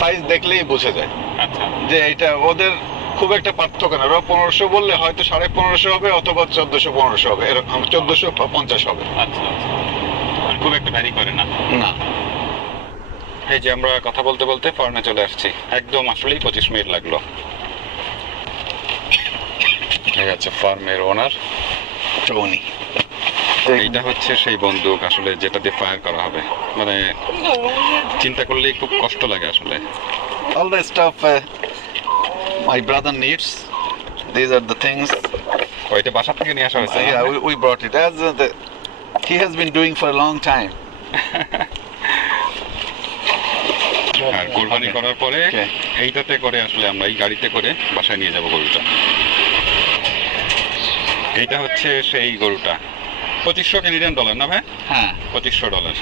Size দেখলেই বোঝা যায় আচ্ছা যে এটা ওদের খুব একটা পার্থক্য না। ওরা 1500 বললে হয়তো 1550 হবে অথবা 1400-1500 হবে, এরকম 1450 হবে। আচ্ছা আচ্ছা, খুব একটা ভ্যারি করে না। না, এই যে আমরা কথা বলতে বলতে ফার্মে চলে আসছি, একদম আসলেই 25 মিনিট লাগলো। এই আছে ফার্মের ওনার টনি। এইটা হচ্ছে সেই বন্দুক আসলে যেটা দিয়ে ফায়ার করা হবে, মানে চিন্তা করলেই খুব কষ্ট লাগে আসলে। All the stuff my brother needs. These are the things. ওইটা বাসা থেকে নিয়ে আসা হয়েছে। Yeah, we brought it as he has been doing for a long time. আর কোরবানি করার পরে Okay. এইটাতে করে আসলে আমরা এই গাড়িতে করে বাসায় নিয়ে যাব গরুটা। এইটা হচ্ছে সেই গরুটা, $2500 কানাডিয়ান না ভাই? হ্যাঁ, $2500।